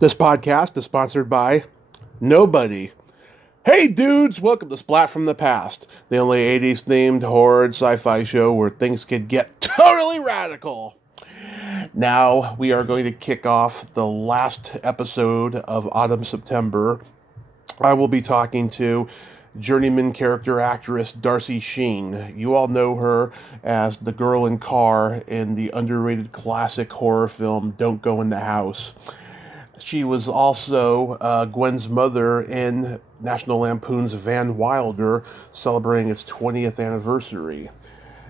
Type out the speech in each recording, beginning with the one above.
This podcast is sponsored by nobody. Hey dudes, welcome to Splat from the Past, the only 80s themed horror and sci-fi show where things can get totally radical. Now we are going to kick off the last episode of Autumn September. I will be talking to journeyman character actress Darcy Sheen. You all know her as the girl in Car in the underrated classic horror film Don't Go in the House. She was also Gwen's mother in National Lampoon's Van Wilder, celebrating its 20th anniversary.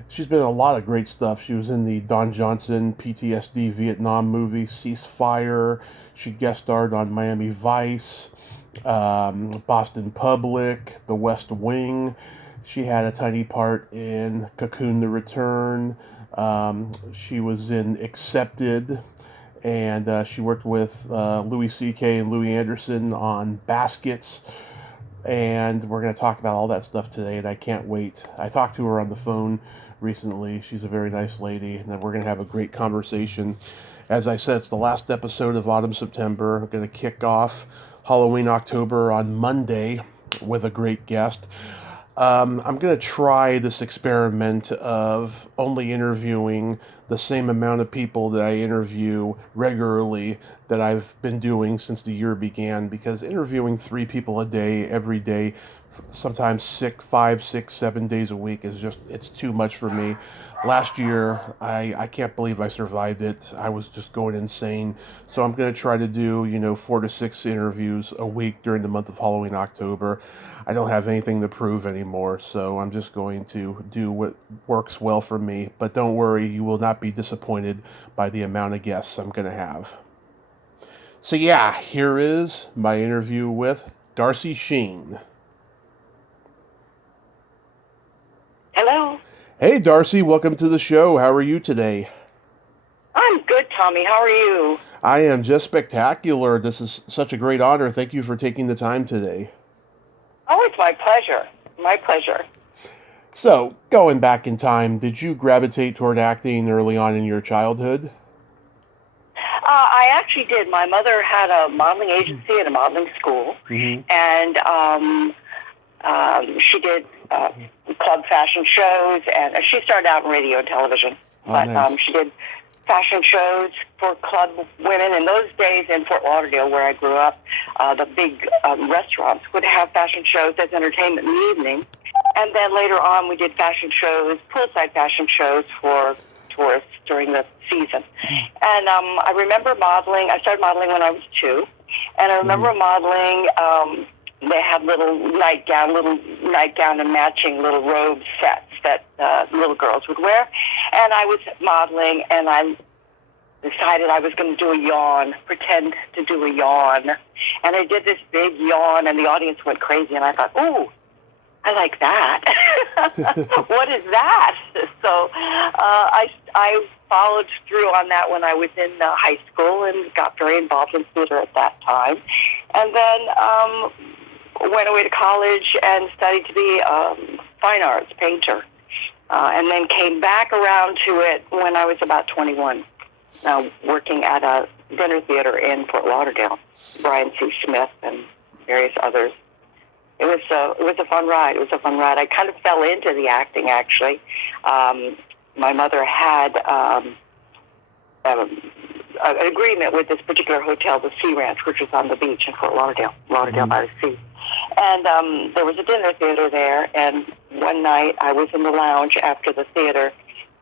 She's been in a lot of great stuff. She was in the Don Johnson PTSD Vietnam movie Ceasefire. She guest starred on Miami Vice, Boston Public, The West Wing. She had a tiny part in Cocoon the Return. She was in Accepted. And she worked with Louis C.K. and Louis Anderson on Baskets. And we're going to talk about all that stuff today, and I can't wait. I talked to her on the phone recently. She's a very nice lady, and we're going to have a great conversation. As I said, it's the last episode of Autumn September. I'm going to kick off Halloween October on Monday with a great guest. I'm going to try this experiment of only interviewing the same amount of people that I interview regularly that I've been doing since the year began, because interviewing 3 people a day, every day, sometimes 5, 6, 7 days a week is just, it's too much for me. Last year, I can't believe I survived it. I was just going insane. So I'm going to try to do, 4 to 6 interviews a week during the month of Halloween, October. I don't have anything to prove anymore, so I'm just going to do what works well for me. But don't worry, you will not be disappointed by the amount of guests I'm going to have. So yeah, here is my interview with Darcy Sheen. Hello. Hey Darcy, welcome to the show. How are you today? I'm good, Tommy. How are you? I am just spectacular. This is such a great honor. Thank you for taking the time today. Oh, it's my pleasure. My pleasure. So, going back in time, did you gravitate toward acting early on in your childhood? I actually did. My mother had a modeling agency and a modeling school, and she did club fashion shows, and she started out in radio and television. Nice. She did fashion shows for club women. In those days in Fort Lauderdale, where I grew up, the big restaurants would have fashion shows as entertainment in the evening. And then later on, we did fashion shows, poolside fashion shows for tourists during the season. And I remember modeling. I started modeling when I was 2. And I remember modeling. They had little nightgown and matching little robe sets that little girls would wear. And I was modeling, and I decided I was going to do a yawn, pretend to do a yawn. And I did this big yawn, and the audience went crazy. And I thought, ooh, I like that. What is that? So I followed through on that when I was in high school and got very involved in theater at that time. And then went away to college and studied to be a fine arts painter. And then came back around to it when I was about 21, working at a dinner theater in Fort Lauderdale, Brian C. Smith and various others. It was a fun ride. It was a fun ride. I kind of fell into the acting, actually. My mother had an agreement with this particular hotel, the Sea Ranch, which was on the beach in Fort Lauderdale, by the sea. And there was a dinner theater there, and one night I was in the lounge after the theater,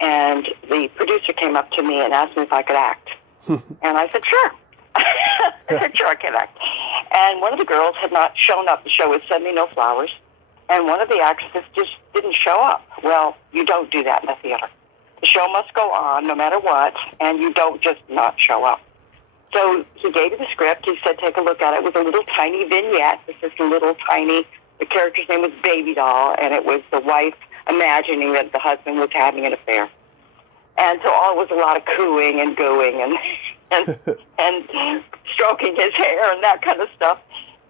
and the producer came up to me and asked me if I could act. And I said, sure. I said, sure, I can act. And one of the girls had not shown up. The show was Send Me No Flowers, and one of the actresses just didn't show up. Well, you don't do that in the theater. The show must go on no matter what, and you don't just not show up. So he gave me the script. He said, take a look at it. It was a little tiny vignette. It was this little tiny, the character's name was Baby Doll, and it was the wife imagining that the husband was having an affair. And so all it was a lot of cooing and gooing and stroking his hair and that kind of stuff.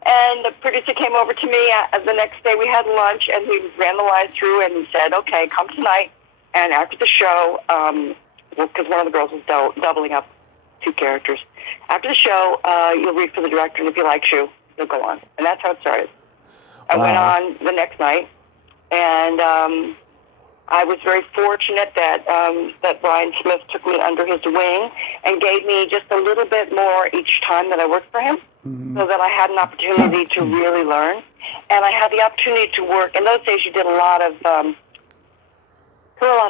And the producer came over to me the next day. We had lunch, and he ran the line through, and he said, okay, come tonight. And after the show, because one of the girls was doubling up 2 characters, after the show, you'll read for the director, and if he likes you, you'll go on. And that's how it started. I went on the next night, and I was very fortunate that Brian Smith took me under his wing and gave me just a little bit more each time that I worked for him, so that I had an opportunity to really learn. And I had the opportunity to work. In those days, you did a lot of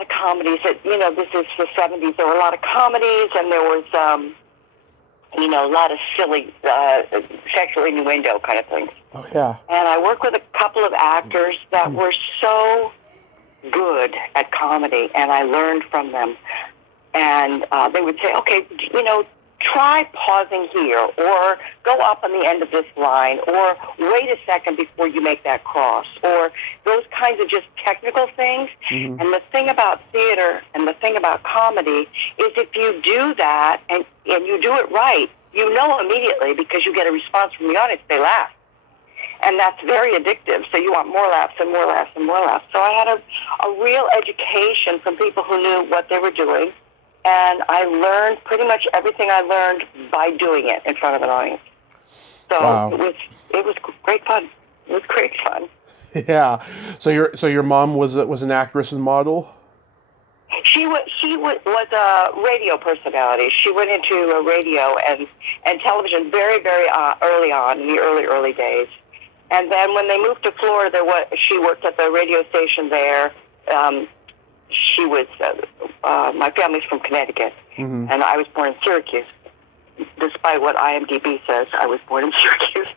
comedies. This is the 70s. There were a lot of comedies, and there was a lot of silly, sexual innuendo kind of things. Oh yeah. And I worked with a couple of actors that were so good at comedy, and I learned from them. And they would say, okay, try pausing here, or go up on the end of this line, or wait a second before you make that cross, or those kinds of just technical things. And the thing about theater and the thing about comedy is if you do that and you do it right, you know immediately, because you get a response from the audience, they laugh. And that's very addictive. So you want more laughs and more laughs and more laughs. So I had a real education from people who knew what they were doing. And I learned pretty much everything I learned by doing it in front of an audience. So it was great fun. It was great fun. Yeah. So your mom was an actress and model? She was a radio personality. She went into radio and television very, very early on, in the early days. And then when they moved to Florida, she worked at the radio station there. She was, my family's from Connecticut, and I was born in Syracuse. Despite what IMDb says, I was born in Syracuse.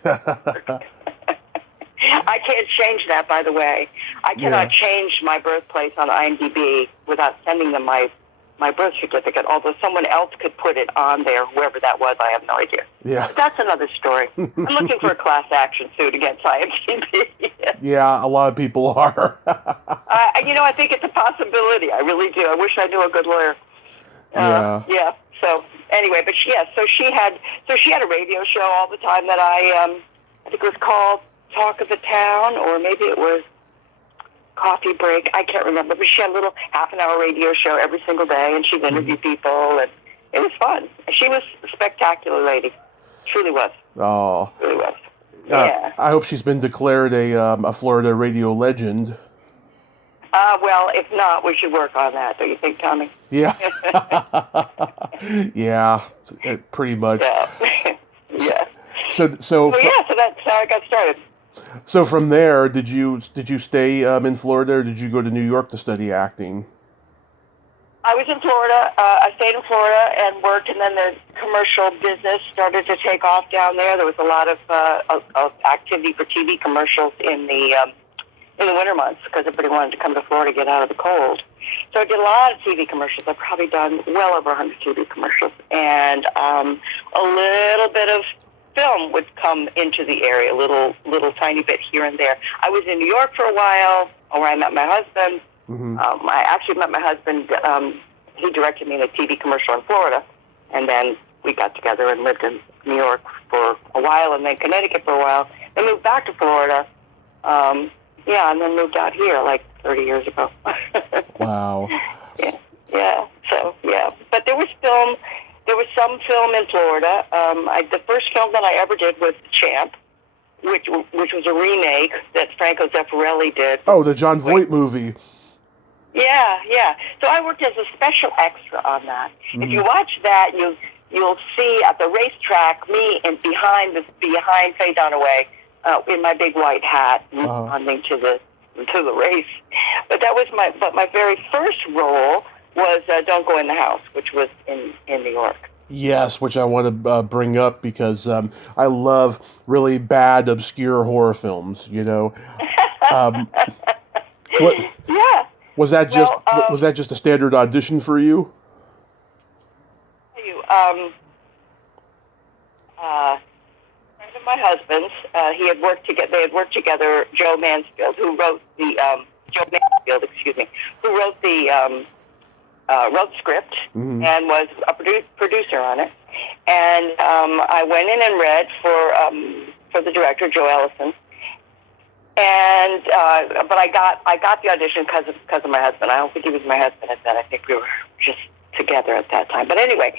I can't change that, by the way. I cannot change my birthplace on IMDb without sending them my birth certificate, although someone else could put it on there, whoever that was, I have no idea. Yeah. But that's another story. I'm looking for a class action suit against IMDb. Yeah, a lot of people are. I think it's a possibility. I really do. I wish I knew a good lawyer. Yeah. So anyway, but she had a radio show all the time that I think it was called Talk of the Town, or maybe it was Coffee Break. I can't remember, but she had a little half-an-hour radio show every single day, and she'd interview people, and it was fun. She was a spectacular lady. Truly was. Oh. Really was. Yeah. I hope she's been declared a Florida radio legend. Well, if not, we should work on that. Don't you think, Tommy? Yeah. Yeah, pretty much. Yeah. Yeah. So that's how I got started. So from there, did you stay in Florida, or did you go to New York to study acting? I was in Florida. I stayed in Florida and worked, and then the commercial business started to take off down there. There was a lot of activity for TV commercials in the winter months, because everybody wanted to come to Florida to get out of the cold. So I did a lot of TV commercials. I've probably done well over 100 TV commercials, and a little bit of film would come into the area, a little tiny bit here and there. I was in New York for a while, where I met my husband. I actually met my husband. He directed me in a TV commercial in Florida, and then we got together and lived in New York for a while, and then Connecticut for a while. Then moved back to Florida. And then moved out here like 30 years ago. Wow. Yeah. So, yeah. But there was film. There was some film in Florida. The first film that I ever did was Champ, which was a remake that Franco Zeffirelli did. Oh, the John Voight movie. Yeah. So I worked as a special extra on that. If you watch that, you'll see at the racetrack me behind Faye Dunaway in my big white hat, responding to the race. But that was my very first role was Don't Go in the House, which was in New York. Yes, which I want to bring up because I love really bad, obscure horror films. Yeah. Was that just a standard audition for you? Friend of my husband's, they had worked together. Joe Mansfield, who wrote the wrote the script and was a producer on it. And I went in and read for the director, Joe Ellison. And but I got the audition because of my husband. I don't think he was my husband at that. I think we were just together at that time. But anyway,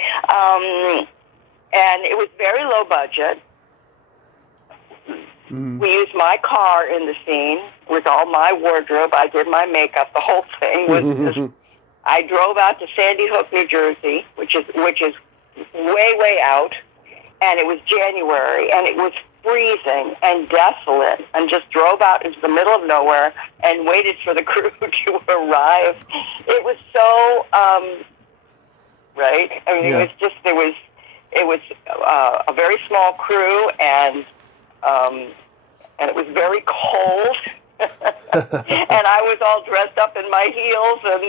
And it was very low budget. We used my car in the scene with all my wardrobe. I did my makeup. The whole thing was just, I drove out to Sandy Hook, New Jersey, which is way out, and it was January, and it was freezing and desolate, and just drove out into the middle of nowhere and waited for the crew to arrive. It was so right. I mean, Yeah. it was a very small crew, and it was very cold, and I was all dressed up in my heels, and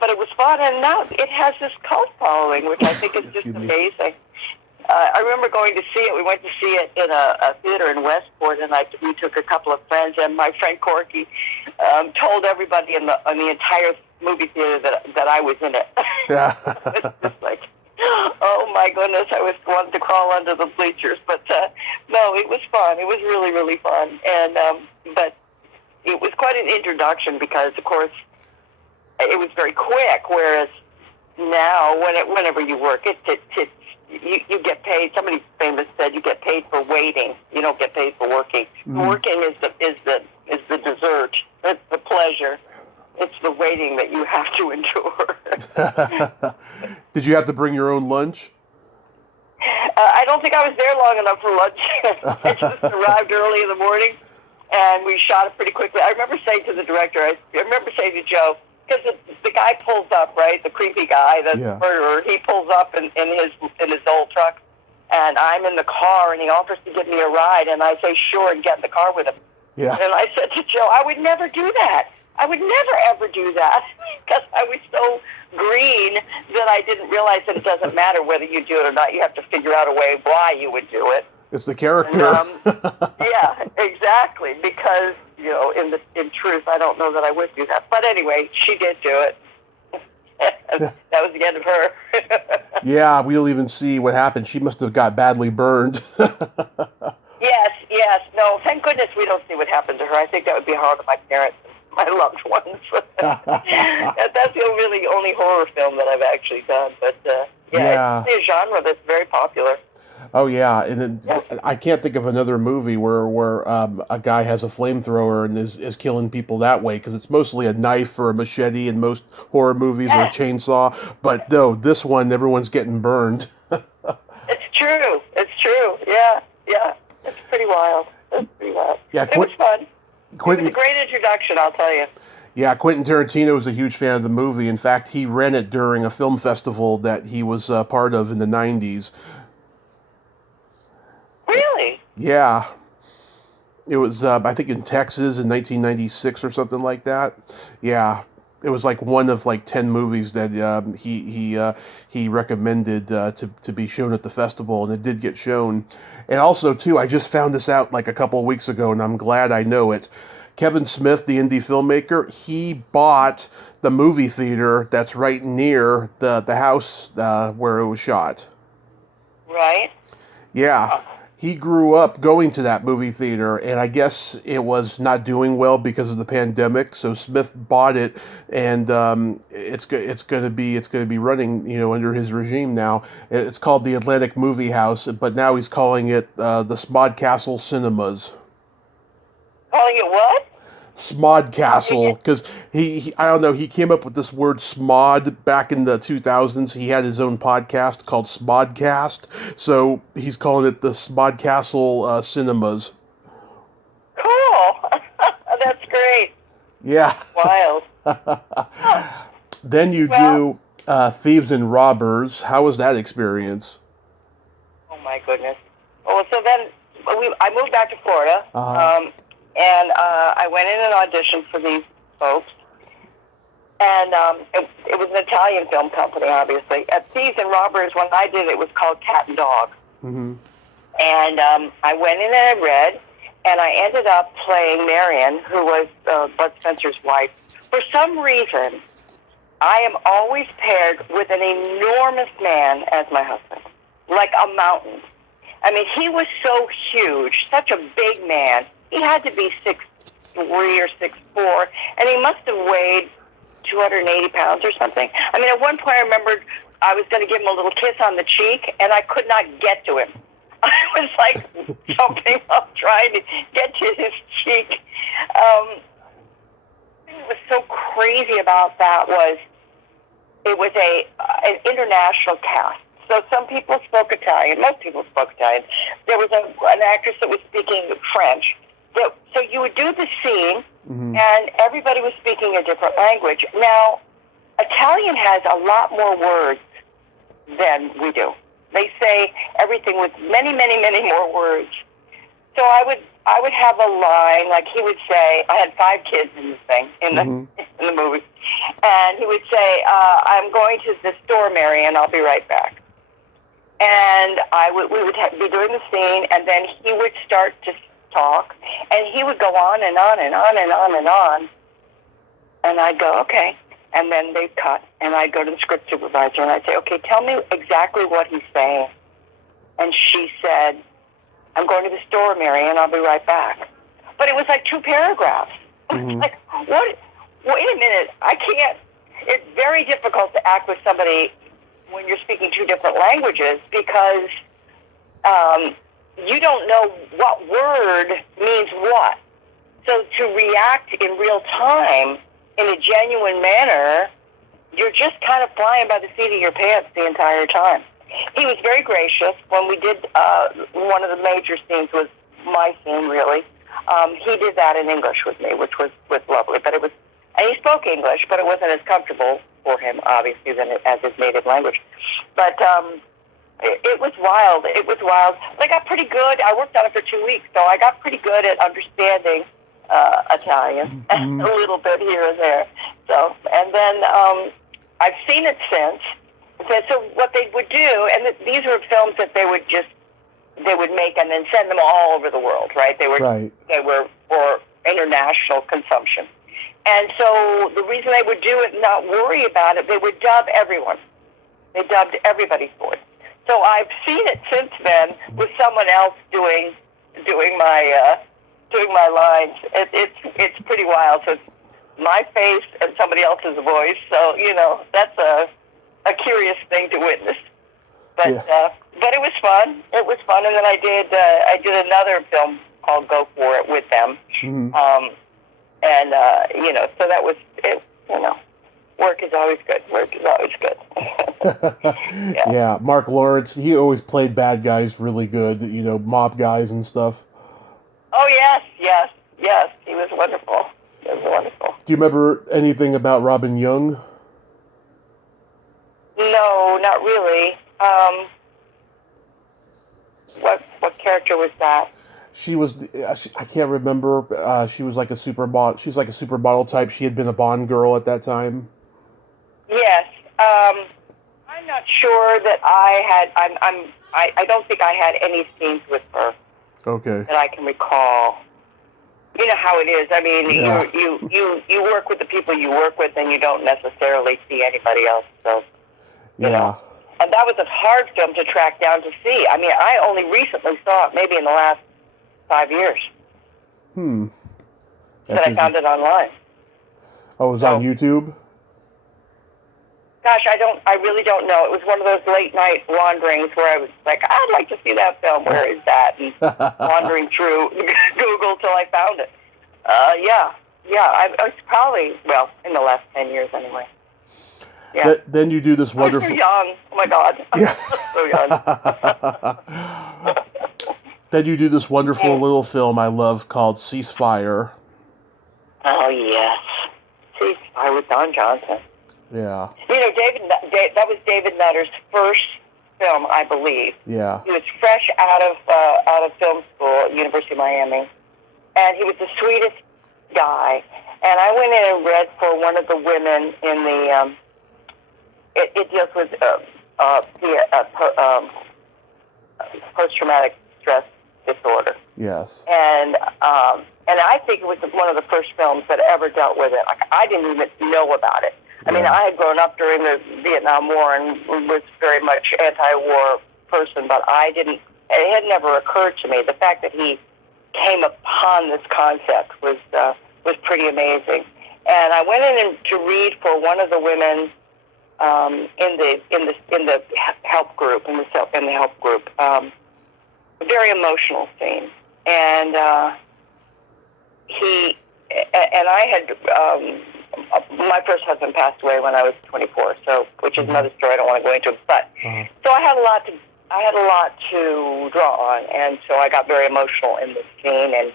but it was fun, and now it has this cult following, which I think is just amazing. I remember going to see it. We went to see it in a theater in Westport, and we took a couple of friends, and my friend Corky told everybody in the entire movie theater that I was in it. Yeah. It was just like, oh my goodness, I was wanting to crawl under the bleachers, but no, it was fun. It was really, really fun, and but it was quite an introduction because, of course, it was very quick. Whereas now, whenever you work, you get paid. Somebody famous said you get paid for waiting. You don't get paid for working. Working is the dessert. It's the pleasure. It's the waiting that you have to endure. Did you have to bring your own lunch? I don't think I was there long enough for lunch. I just arrived early in the morning, and we shot it pretty quickly. I remember saying to the director, I remember saying to Joe, because the guy pulls up, right, the creepy guy, the murderer, he pulls up in his old truck, and I'm in the car, and he offers to give me a ride, and I say sure and get in the car with him. Yeah. And I said to Joe, I would never do that. I would never, ever do that, because I was so green that I didn't realize that it doesn't matter whether you do it or not. You have to figure out a way why you would do it. It's the character. And, yeah, exactly, because, in truth, I don't know that I would do that. But anyway, she did do it. That was the end of her. Yeah, we'll even see what happened. She must have got badly burned. Yes. No, thank goodness we don't see what happened to her. I think that would be hard on my parents, my loved ones. That's the only horror film that I've actually done. But it's a genre that's very popular. Oh yeah, and then, I can't think of another movie where a guy has a flamethrower and is killing people that way, because it's mostly a knife or a machete in most horror movies, or a chainsaw. But no, this one, everyone's getting burned. It's true. Yeah. It's pretty wild. Yeah, it was fun. It was Quentin, a great introduction, I'll tell you. Yeah, Quentin Tarantino was a huge fan of the movie. In fact, he ran it during a film festival that he was part of in the 90s. Really? Yeah. It was, I think, in Texas in 1996 or something like that. Yeah. It was like one of 10 movies that he recommended to be shown at the festival, and it did get shown. And also, too, I just found this out a couple of weeks ago, and I'm glad I know it. Kevin Smith, the indie filmmaker, he bought the movie theater that's right near the house where it was shot. Right? Yeah. He grew up going to that movie theater, and I guess it was not doing well because of the pandemic. So Smith bought it, and it's going to be running under his regime now. It's called the Atlantic Movie House, but now he's calling it the Smodcastle Cinemas. Calling it what? Smodcastle, because he I don't know, he came up with this word smod back in the 2000s. He had his own podcast called Smodcast, so he's calling it the Smodcastle Cinemas. Cool. That's great. Yeah. Wild. Then you do Thieves and Robbers. How was that experience? Oh my goodness. Oh, so then I moved back to Florida. And I went in and auditioned for these folks. And it was an Italian film company, obviously. At Thieves and Robbers, when I did it, was called Cat and Dog. Mm-hmm. And I went in and I read, and I ended up playing Marion, who was Bud Spencer's wife. For some reason, I am always paired with an enormous man as my husband, like a mountain. I mean, he was so huge, such a big man. He had to be 6'3" or 6'4", and he must have weighed 280 pounds or something. I mean, at one point I remembered I was going to give him a little kiss on the cheek, and I could not get to him. I was like jumping up trying to get to his cheek. What was so crazy about that was it was an international cast. So some people spoke Italian. Most people spoke Italian. There was an actress that was speaking French. So you would do the scene, and everybody was speaking a different language. Now, Italian has a lot more words than we do. They say everything with many, many, many more words. So I would have a line, like he would say, I had 5 kids in this thing, in the movie, and he would say, I'm going to the store, Mary, and I'll be right back. And we would be doing the scene, and then he would start to talk, and he would go on and on and on and on and on, and I'd go, okay. And then they'd cut, and I'd go to the script supervisor, and I'd say, okay, tell me exactly what he's saying. And she said, I'm going to the store, Mary, and I'll be right back. But it was like 2 paragraphs. Like, what? Wait a minute, I can't. It's very difficult to act with somebody when you're speaking 2 different languages because you don't know what word means what. So to react in real time in a genuine manner, you're just kind of flying by the seat of your pants the entire time. He was very gracious. When we did one of the major scenes was my scene, really. He did that in English with me, which was lovely. But and he spoke English, but it wasn't as comfortable for him, obviously, as his native language. But it was wild. It was wild. But I got pretty good. I worked on it for 2 weeks, so I got pretty good at understanding Italian, a little bit here and there. So, and then I've seen it since. So what they would do, and these were films that they would make and then send them all over the world, right? They were for international consumption. And so the reason they would do it and not worry about it, they would dub everyone. They dubbed everybody's voice. So I've seen it since then with someone else doing my lines. It's pretty wild. So it's my face and somebody else's voice. So that's a curious thing to witness. But but it was fun. It was fun. And then I did another film called Go For It with them. And so that was it. Work is always good. Work is always good. Yeah, Mark Lawrence, he always played bad guys really good, mob guys and stuff. Oh, yes. He was wonderful. Do you remember anything about Robin Young? No, not really. What character was that? She was, I can't remember, she was like a supermodel, she's like a supermodel type. She had been a Bond girl at that time. Yes. I'm not sure that I don't think I had any scenes with her. Okay. That I can recall. You know how it is. I mean, you work with the people you work with, and you don't necessarily see anybody else. So, you know. And that was a hard film to track down to see. I mean, I only recently saw it, maybe in the last 5 years. That I found it online. Oh, it was on YouTube? Gosh, I really don't know. It was one of those late night wanderings where I was like, I'd like to see that film. Where is that? And wandering through Google till I found it. I was probably, in the last 10 years anyway. Yeah. Then you do this wonderful... I'm so young. Oh, my God. Yeah. So young. Then you do this wonderful little film I love called Ceasefire. Oh, yes. Ceasefire with Don Johnson. Yeah. That was David Nutter's first film, I believe. Yeah. He was fresh out of film school at University of Miami, and he was the sweetest guy. And I went in and read for one of the women in the. It deals with post-traumatic stress disorder. Yes. And I think it was one of the first films that ever dealt with it. Like, I didn't even know about it. I mean, I had grown up during the Vietnam War and was very much anti-war person, but it had never occurred to me. The fact that he came upon this concept was pretty amazing. And I went in to read for one of the women in the help group, a very emotional scene, and I had my first husband passed away when I was 24, so which is another story I don't want to go into, but so I had a lot to draw on, and so I got very emotional in this scene, and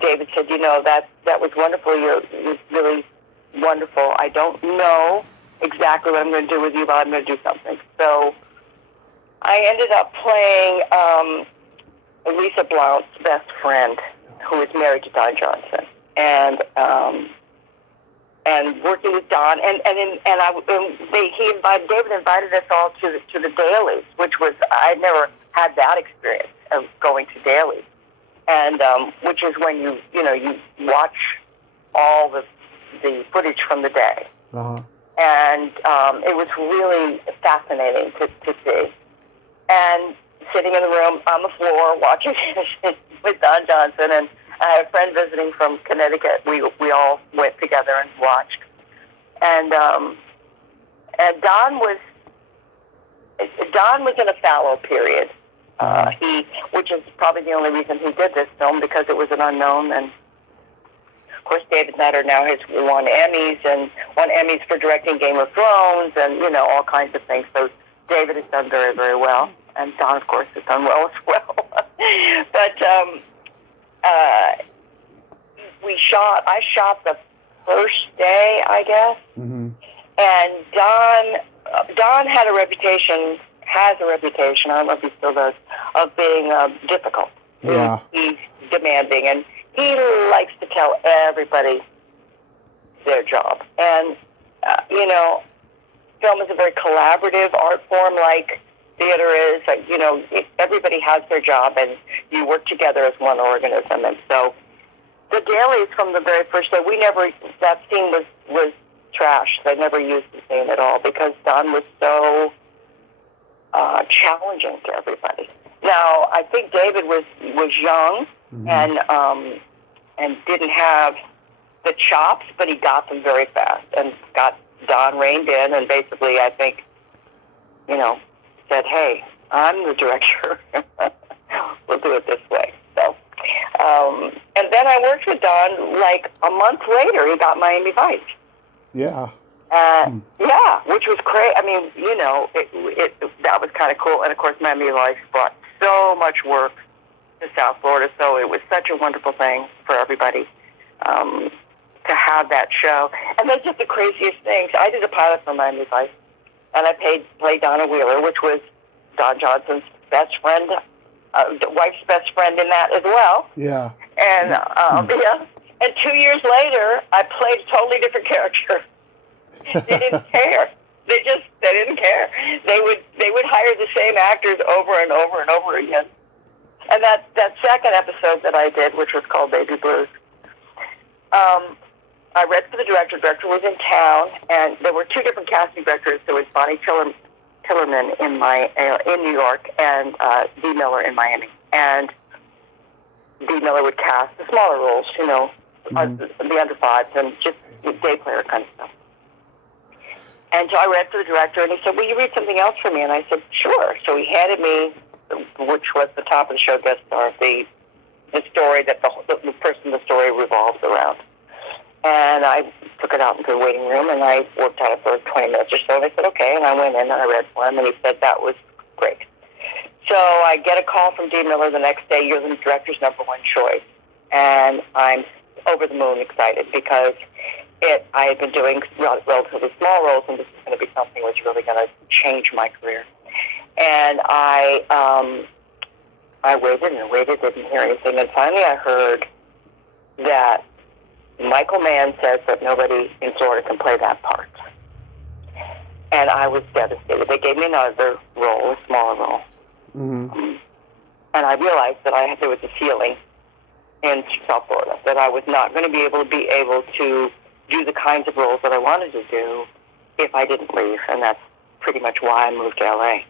David said, that was wonderful. It was really wonderful. I don't know exactly what I'm going to do with you, but I'm going to do something. So I ended up playing Lisa Blount's best friend, who is married to Don Johnson, and working with Don, David invited us all to the dailies, which was, I'd never had that experience of going to dailies, and which is when you watch all the footage from the day, and it was really fascinating to see, and sitting in the room on the floor watching with Don Johnson, and I had a friend visiting from Connecticut. We all went together and watched, and Don was in a fallow period. Which is probably the only reason he did this film, because it was an unknown. And of course, David Nutter now has won Emmys for directing Game of Thrones, and all kinds of things. So David has done very, very well, and Don, of course, has done well as well. But I shot the first day, I guess, and Don has a reputation, I don't know if he still does, of being difficult. Yeah. He's demanding, and he likes to tell everybody their job. And, film is a very collaborative art form, like theater is. Everybody has their job, and you work together as one organism. And so the dailies from the very first day, that scene was trashed. They never used the scene at all, because Don was so challenging to everybody. Now, I think David was young and didn't have the chops, but he got them very fast and got Don reined in, and basically, I think, said, "Hey, I'm the director. We'll do it this way." So, and then I worked with Don like a month later. He got Miami Vice. Yeah. Yeah, which was great. I mean, that was kind of cool. And of course, Miami Vice brought so much work to South Florida, so it was such a wonderful thing for everybody to have that show. And they did the craziest things. I did a pilot for Miami Vice, and I played Donna Wheeler, which was Don Johnson's best friend, wife's best friend in that as well. Yeah. And and 2 years later, I played a totally different character. They didn't care. They didn't care. They would hire the same actors over and over and over again. And that second episode that I did, which was called Baby Blues, I read for the director. The director was in town, and there were two different casting directors. There was Bonnie Tillerman in New York, and Dee Miller in Miami. And Dee Miller would cast the smaller roles, the under fives, and just day player kind of stuff. And so I read for the director, and he said, "Will you read something else for me?" And I said, "Sure." So he handed me, which was the top of the show guest star, the story that the person the story revolves around. And I took it out into the waiting room, and I worked on it for 20 minutes or so. And I said, "Okay." And I went in, and I read for him, and he said that was great. So I get a call from Dee Miller the next day. "You're the director's number one choice." And I'm over the moon excited, because I had been doing relatively small roles, and this is going to be something that's really going to change my career. And I waited and waited, didn't hear anything. And finally I heard that Michael Mann says that nobody in Florida can play that part. And I was devastated. They gave me another role, a smaller role. And I realized that there was a ceiling in South Florida, that I was not going to be able to do the kinds of roles that I wanted to do if I didn't leave. And that's pretty much why I moved to L.A.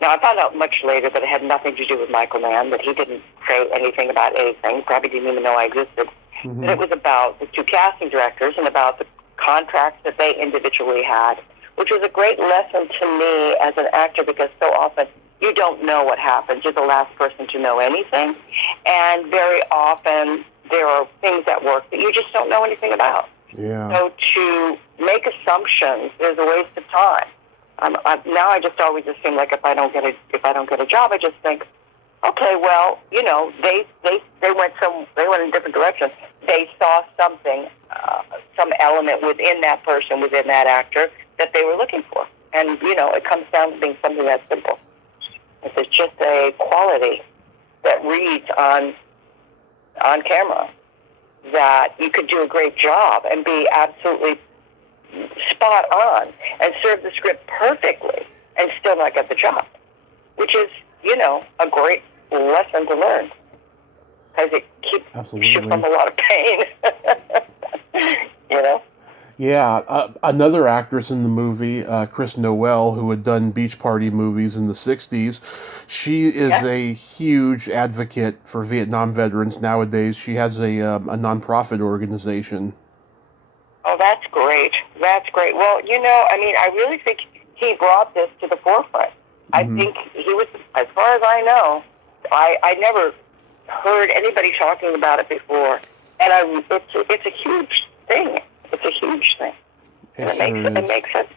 Now, I found out much later that it had nothing to do with Michael Mann, that he didn't say anything about anything, probably didn't even know I existed. That it was about the two casting directors and about the contracts that they individually had which was a great lesson to me as an actor, because so often you don't know what happens. You're the last person to know anything. And very often there are things at work that you just don't know anything about. Yeah. So to make assumptions is a waste of time. Now I just always assume, like, if I don't get a job, I just think, okay, well, you know, they went in a different direction. They saw something, some element within that person, within that actor, that they were looking for. And, you know, it comes down to being something that simple. It's just a quality that reads on camera that you could do a great job and be absolutely spot on and serve the script perfectly and still not get the job, which is, you know, a great lesson to learn, because it keeps you from a lot of pain. You know? Yeah, another actress in the movie, Chris Noel, who had done beach party movies in the 60s, she is a huge advocate for Vietnam veterans nowadays. She has a nonprofit organization. Oh, that's great. That's great. Well, you know, I mean, I really think he brought this to the forefront. Mm-hmm. I think he was, as far as I know, I never heard anybody talking about it before. And it's a huge thing. It's a huge thing. It makes it,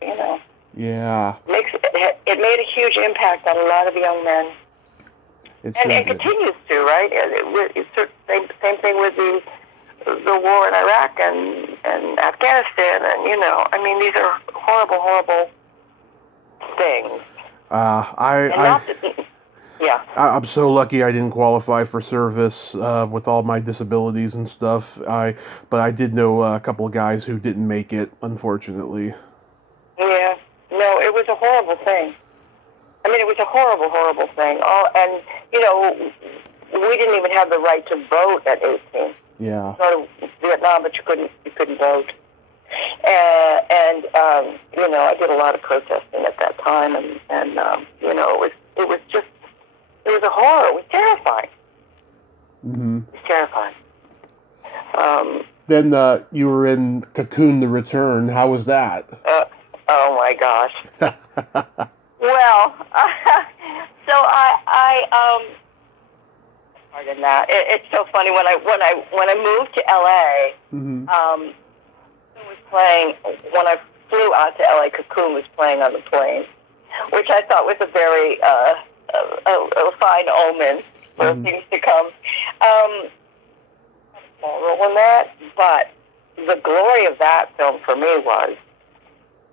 you know. Yeah. It made a huge impact on a lot of young men. It continues to, right? Same thing with the war in Iraq and Afghanistan, and, you know, I mean, these are horrible, horrible things. Yeah. I'm so lucky I didn't qualify for service with all my disabilities and stuff. But I did know a couple of guys who didn't make it, unfortunately. Yeah. No, it was a horrible thing. I mean, it was a horrible, horrible thing. And, you know, we didn't even have the right to vote at 18. Yeah. Go to Vietnam, but you couldn't vote. And you know, I did a lot of protesting at that time, and you know, it was a horror. It was terrifying. Mm-hmm. It was terrifying. Then you were in Cocoon: The Return. How was that? Oh my gosh. Well, so I pardon that. It's so funny when I moved to LA. Mm-hmm. Was playing when I flew out to LA. Cocoon was playing on the plane, which I thought was a very a fine omen for things to come. Small role in that, but the glory of that film for me was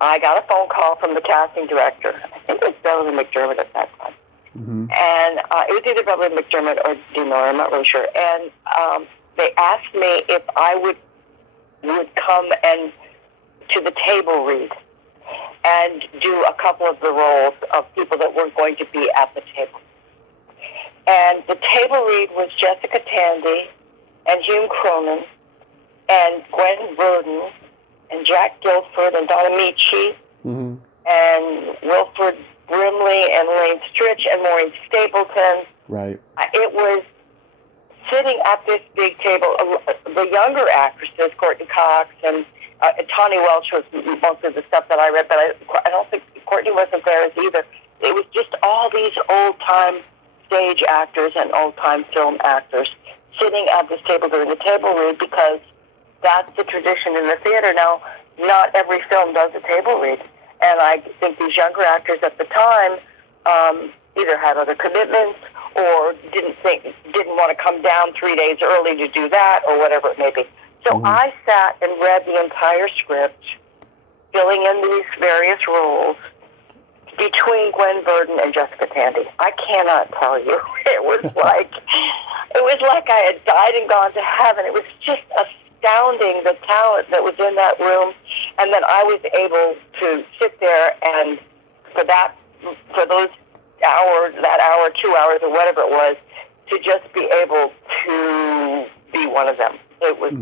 I got a phone call from the casting director. I think it was Beverly McDermott at that time. Mm-hmm. And it was either Beverly McDermott or Denora, I'm not really sure. And they asked me if I would come and to the table read and do a couple of the roles of people that weren't going to be at the table. And the table read was Jessica Tandy and Hume Cronin and Gwen Verdon and Jack Guilford and Donna Michi and Wilford Brimley and Lane Stritch and Maureen Stapleton. Right. It was sitting at this big table. The younger actresses, Courtney Cox and Tawny Welch was most of the stuff that I read, but I don't think Courtney wasn't there as either. It was just all these old-time stage actors and old-time film actors sitting at this table during the table read, because that's the tradition in the theater. Now, not every film does a table read, and I think these younger actors at the time either had other commitments or didn't want to come down 3 days early to do that, or whatever it may be. So I sat and read the entire script, filling in these various roles between Gwen Verdon and Jessica Tandy. I cannot tell you. It was like I had died and gone to heaven. It was just astounding, the talent that was in that room, and then I was able to sit there and for those hours, that hour, 2 hours, or whatever it was, to just be able to be one of them. It was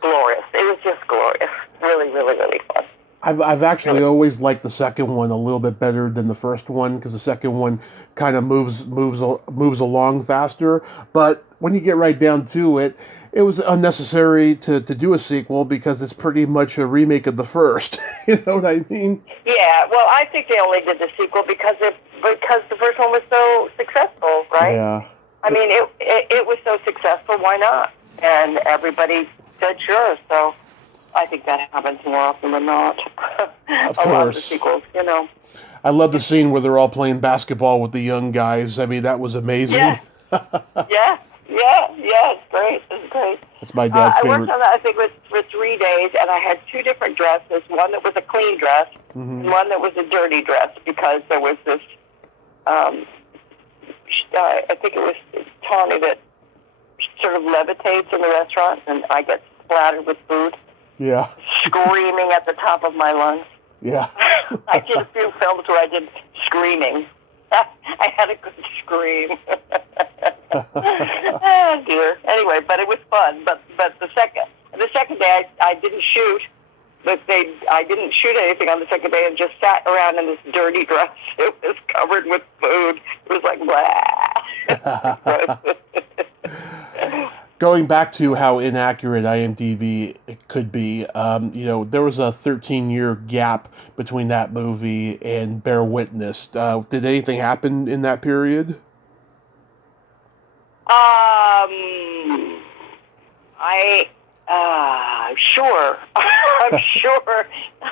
glorious. It was just glorious. Really, really, really fun. I've actually always liked the second one a little bit better than the first one, because the second one kind of moves along faster. But when you get right down to it, it was unnecessary to do a sequel because it's pretty much a remake of the first. You know what I mean? Yeah, well, I think they only did the sequel because the first one was so successful, right? Yeah. I mean, it was so successful, why not? And everybody said sure, so I think that happens more often than not. Of A lot of the course. sequels, you know. I love the scene where they're all playing basketball with the young guys. I mean, that was amazing. Yeah, yeah, it's great, it's great. That's my dad's I worked favorite. on that, I think, for 3 days, and I had 2 different dresses, one that was a clean dress and one that was a dirty dress, because there was this, I think it was Tawny that sort of levitates in the restaurant, and I get splattered with food, Yeah. screaming at the top of my lungs. Yeah. I did a few films where I did screaming. I had a good scream. Oh dear. Anyway, but it was fun. But the second day I didn't shoot. I didn't shoot anything on the second day and just sat around in this dirty dress. It was covered with food. It was like blah. Going back to how inaccurate IMDb could be, there was a 13-year gap between that movie and Bear Witness. Did anything happen in that period? Sure. I'm sure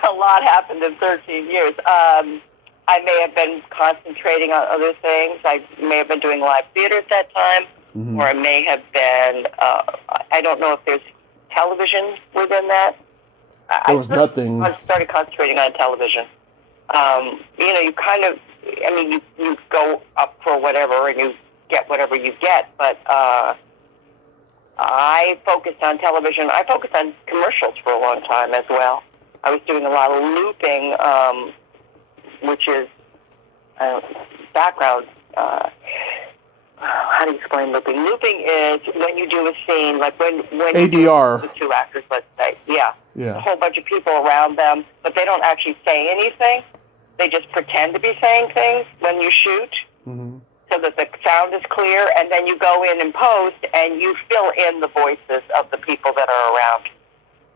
a lot happened in 13 years. I may have been concentrating on other things. I may have been doing live theater at that time, or I may have been, I don't know if there's television within that. There was nothing. I started concentrating on television. You kind of, you go up for whatever and you get whatever you get, but I focused on television. I focused on commercials for a long time as well. I was doing a lot of looping, which is background. How do you explain looping? Looping is when you do a scene, like when ADR. You do 2 actors, let's say, yeah, Yeah. a whole bunch of people around them, but they don't actually say anything. They just pretend to be saying things when you shoot, so that the sound is clear, and then you go in and post, and you fill in the voices of the people that are around.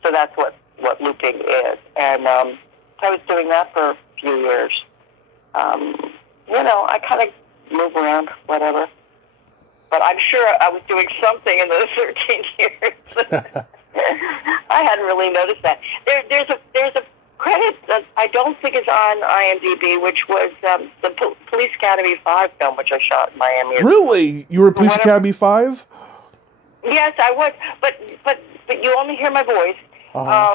So that's what looping is. And I was doing that for a few years. I kind of move around, whatever. But I'm sure I was doing something in those 13 years. I hadn't really noticed that. There's a credit that I don't think is on IMDb, which was the Police Academy 5 film, which I shot in Miami. Really? You were Police Academy 5? Yes, I was. But you only hear my voice. I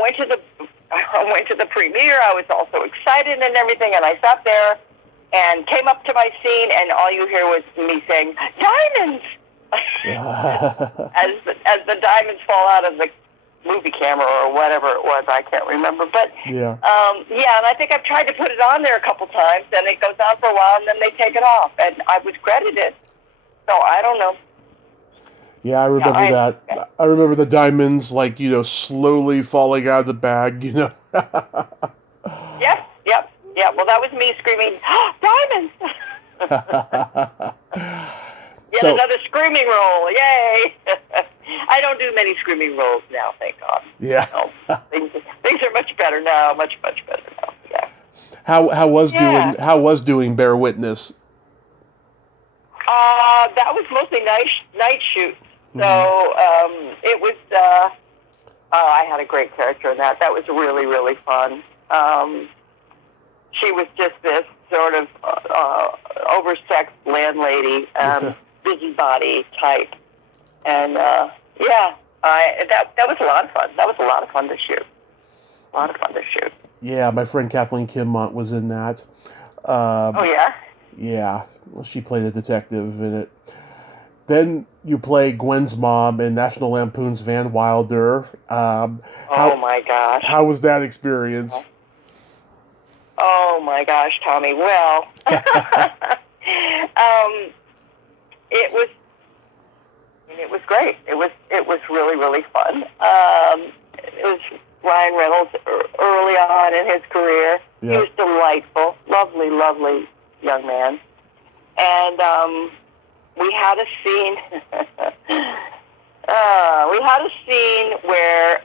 went to the premiere. I was also excited and everything, and I sat there and came up to my scene, and all you hear was me saying "diamonds" as the diamonds fall out of the movie camera or whatever it was. I can't remember, but yeah, and I think I've tried to put it on there a couple times, and it goes on for a while, and then they take it off, and I was credited. So I don't know. Yeah, I remember that. I remember the diamonds, slowly falling out of the bag, Yep. Well, that was me screaming, "Diamonds!" Yet another screaming roll. Yay! I don't do many screaming rolls now, thank God. Yeah. No, things are much better now. Much better now. Yeah. How was doing Bear Witness? That was mostly night shoot. So it was. I had a great character in that. That was really, really fun. She was just this sort of oversexed landlady, busybody type, and that was a lot of fun. That was a lot of fun to shoot. Yeah, my friend Kathleen Kimmont was in that. Oh yeah. Yeah, she played a detective in it. Then you play Gwen's mom in National Lampoon's Van Wilder. Oh my gosh. How was that experience? Oh my gosh, Tommy. Well, it was great. It was really, really fun. It was Ryan Reynolds early on in his career. Yep. He was delightful, lovely, lovely young man. And we had a scene. We had a scene where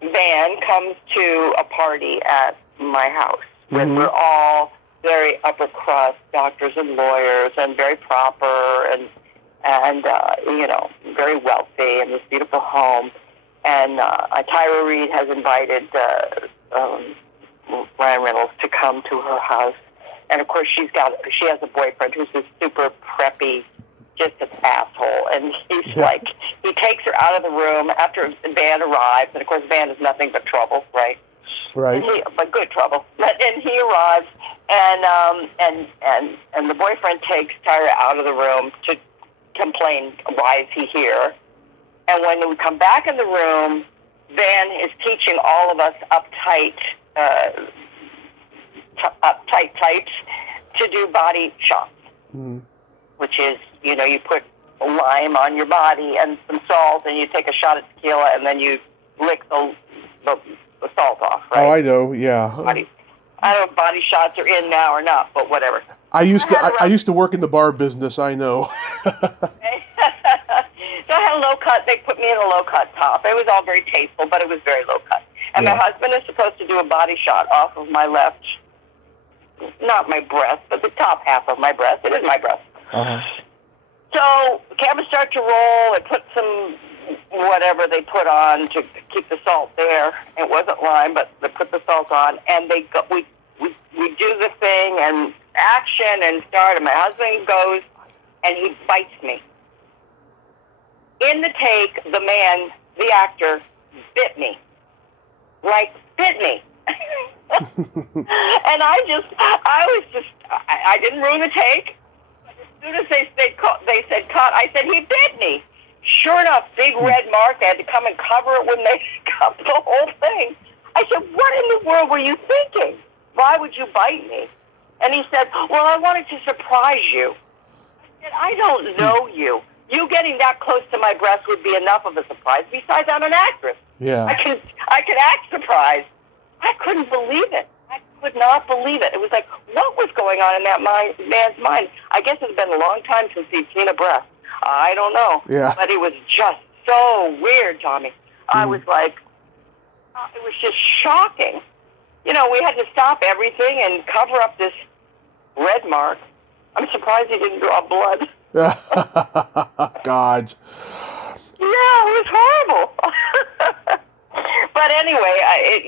Van comes to a party at my house when we're all very upper crust doctors and lawyers and very proper and you know, very wealthy in this beautiful home. And Tyra Reid has invited Reynolds to come to her house. And of course, she has a boyfriend who's this super preppy, just an asshole. And he's like, he takes her out of the room after Van arrives. And of course, Van is nothing but trouble, right? Right. But good trouble. And he arrives, and the boyfriend takes Tyra out of the room to complain, why is he here? And when we come back in the room, Van is teaching all of us uptight types to do body shots, which is, you know, you put lime on your body and some salt, and you take a shot of tequila, and then you lick the salt off, right? Oh, I know, yeah. I don't know if body shots are in now or not, but whatever. I used to work in the bar business, I know. So I had a low cut. They put me in a low cut top. It was all very tasteful, but it was very low cut. And my husband is supposed to do a body shot off of my left, not my breast, but the top half of my breast. It is my breast. So the cameras start to roll. They put some whatever they put on to keep the salt there. It wasn't lime, but they put the salt on, and we do the thing and action and start. And my husband goes and he bites me. In the take, the man, the actor, bit me. Like, bit me. And I didn't ruin the take. But as soon as they said cut, I said, he bit me. Sure enough, big red mark. They had to come and cover it when they cut the whole thing. I said, what in the world were you thinking? Why would you bite me? And he said, well, I wanted to surprise you. I said, I don't know you. You getting that close to my breast would be enough of a surprise. Besides, I'm an actress. Yeah. I can act surprised. I couldn't believe it. I could not believe it. It was like, what was going on in that man's mind? I guess it's been a long time since he's seen a breast. I don't know. Yeah. But it was just so weird, Tommy. I was like, it was just shocking. You know, we had to stop everything and cover up this red mark. I'm surprised he didn't draw blood. God. Yeah, it was horrible. But anyway, I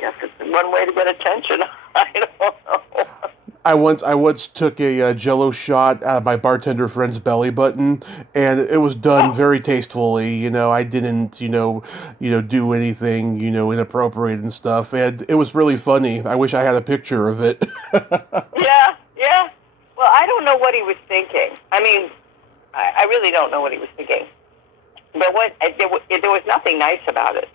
guess it's one way to get attention. I don't know. I once took a Jello shot out of my bartender friend's belly button, and it was done very tastefully. You know, I didn't, do anything, inappropriate and stuff, and it was really funny. I wish I had a picture of it. Yeah. Well, I don't know what he was thinking. I mean, I really don't know what he was thinking. But there was nothing nice about it.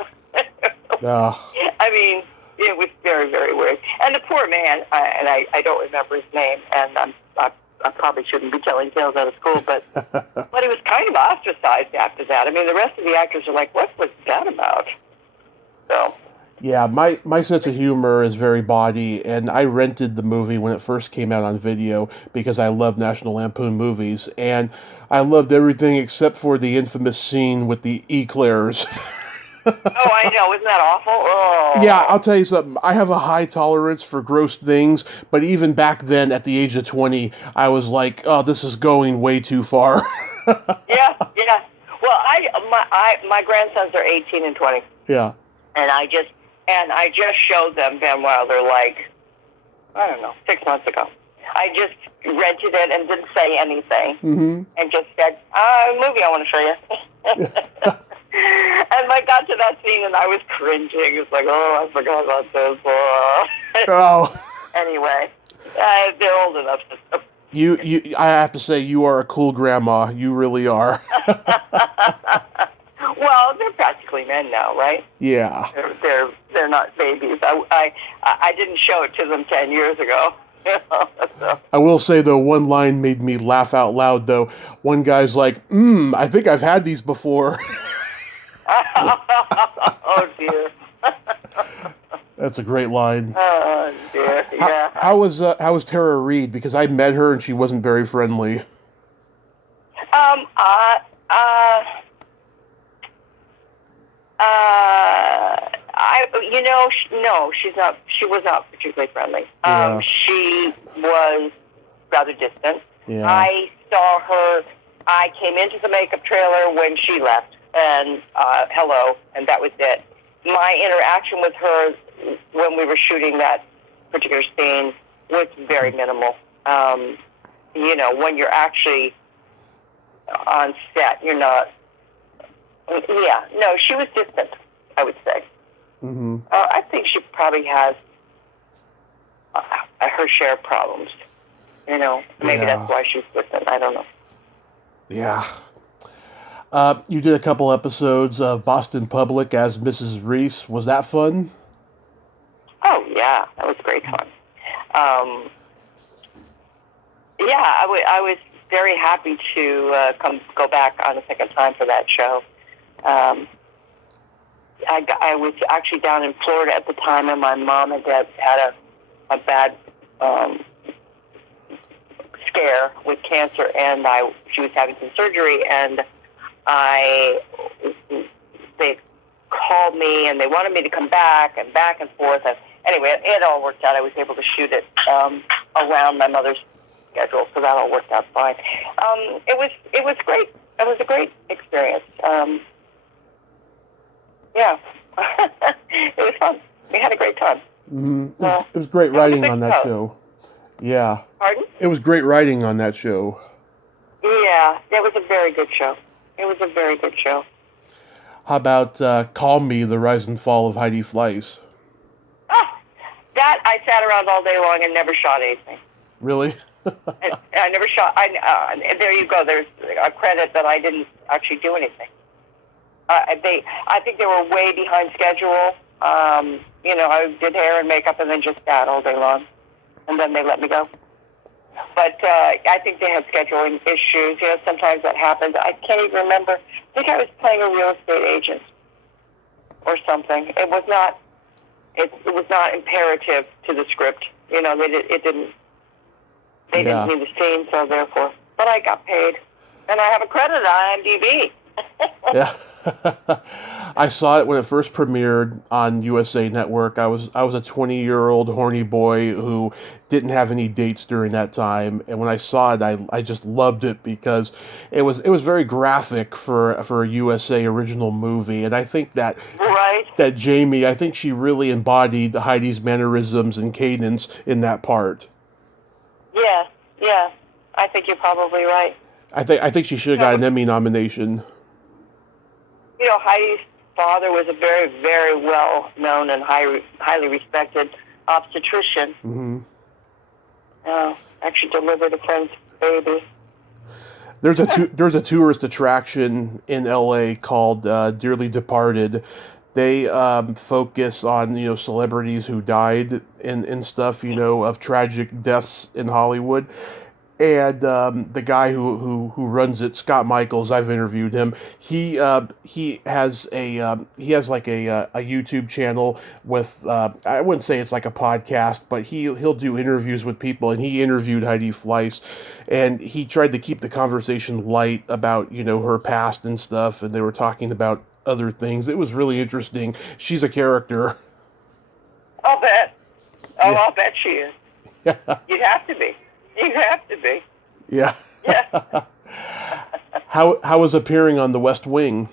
I mean, it was very, very weird. And the poor man, I don't remember his name, and I probably shouldn't be telling tales out of school, but he was kind of ostracized after that. I mean, the rest of the actors are like, what was that about? So... Yeah, my sense of humor is very bawdy, and I rented the movie when it first came out on video because I love National Lampoon movies, and I loved everything except for the infamous scene with the eclairs. Oh, I know. Isn't that awful? Oh. Yeah, I'll tell you something. I have a high tolerance for gross things, but even back then, at the age of 20, I was like, oh, this is going way too far. Yeah. Well, my grandsons are 18 and 20. Yeah. And I just showed them Van Wilder, like, I don't know, 6 months ago. I just rented it and didn't say anything. And just said, a movie I want to show you. And I got to that scene and I was cringing. It's like, oh, I forgot about this. Oh. Anyway, they're old enough to... I have to say, you are a cool grandma. You really are. Well, they're practically men now, right? Yeah. They're not babies. I didn't show it to them 10 years ago. So. I will say, though, one line made me laugh out loud, though. One guy's like, I think I've had these before. Oh, dear. That's a great line. Oh dear, yeah. How was Tara Reid? Because I met her and she wasn't very friendly. Um, uh, uh, no, she's not. She was not particularly friendly. Yeah. She was rather distant. Yeah. I saw her. I came into the makeup trailer when she left, and hello, and that was it. My interaction with her when we were shooting that particular scene was very minimal. When you're actually on set, you're not. Yeah, no, she was distant, I would say. Mm-hmm. I think she probably has her share of problems. Maybe that's why she's distant. I don't know. Yeah. You did a couple episodes of Boston Public as Mrs. Reese. Was that fun? Oh, yeah. That was great fun. I was very happy to go back on a second time for that show. I was actually down in Florida at the time, and my mom and dad had a bad scare with cancer, and she was having some surgery, and they called me, and they wanted me to come back and forth. And anyway, it all worked out. I was able to shoot it around my mother's schedule, so that all worked out fine. It was great. It was a great experience. Yeah, it was fun. We had a great time. Mm-hmm. It was great writing on that show. Yeah. Pardon? It was great writing on that show. Yeah, it was a very good show. It was a very good show. How about Call Me, The Rise and Fall of Heidi Fleiss? That I sat around all day long and never shot anything. Really? I never shot. There you go. There's a credit that I didn't actually do anything. I think they were way behind schedule. I did hair and makeup and then just sat all day long, and then they let me go. But I think they had scheduling issues. Sometimes that happens. I can't even remember. I think I was playing a real estate agent or something. It was not. It was not imperative to the script. They didn't. They didn't need the scene, so therefore. But I got paid, and I have a credit on IMDb. Yeah. I saw it when it first premiered on USA Network. I was a 20-year-old horny boy who didn't have any dates during that time, and when I saw it, I just loved it because it was very graphic for a USA original movie, and I think that Jamie, I think she really embodied Heidi's mannerisms and cadence in that part. Yeah, I think you're probably right. I think she should have got an Emmy nomination. Heidi's father was a very, very well-known and highly respected obstetrician. Mm-hmm. Actually delivered a friend's baby. There's a tourist attraction in LA called Dearly Departed. They focus on celebrities who died and stuff of tragic deaths in Hollywood. And the guy who runs it, Scott Michaels, I've interviewed him. He has like a YouTube channel with I wouldn't say it's like a podcast, but he'll do interviews with people, and he interviewed Heidi Fleiss, and he tried to keep the conversation light about her past and stuff, and they were talking about other things. It was really interesting. She's a character. I'll bet. Yeah. I'll bet she is. Yeah. You'd have to be. You have to be. Yeah. Yeah. How was appearing on The West Wing?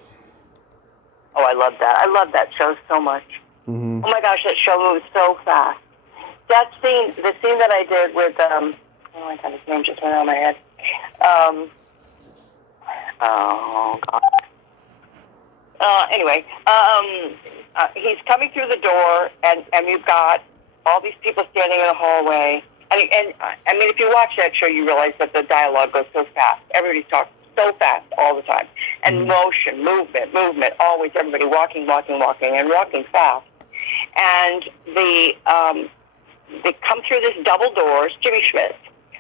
Oh, I love that. I love that show so much. Mm-hmm. Oh my gosh, that show moves so fast. The scene that I did with oh my God, his name just went out of my head. Oh God. Anyway, he's coming through the door, and you've got all these people standing in the hallway. And I mean, if you watch that show, you realize that the dialogue goes so fast. Everybody's talking so fast all the time. And motion, movement, always everybody walking, and walking fast. And they come through this double doors, Jimmy Schmidt,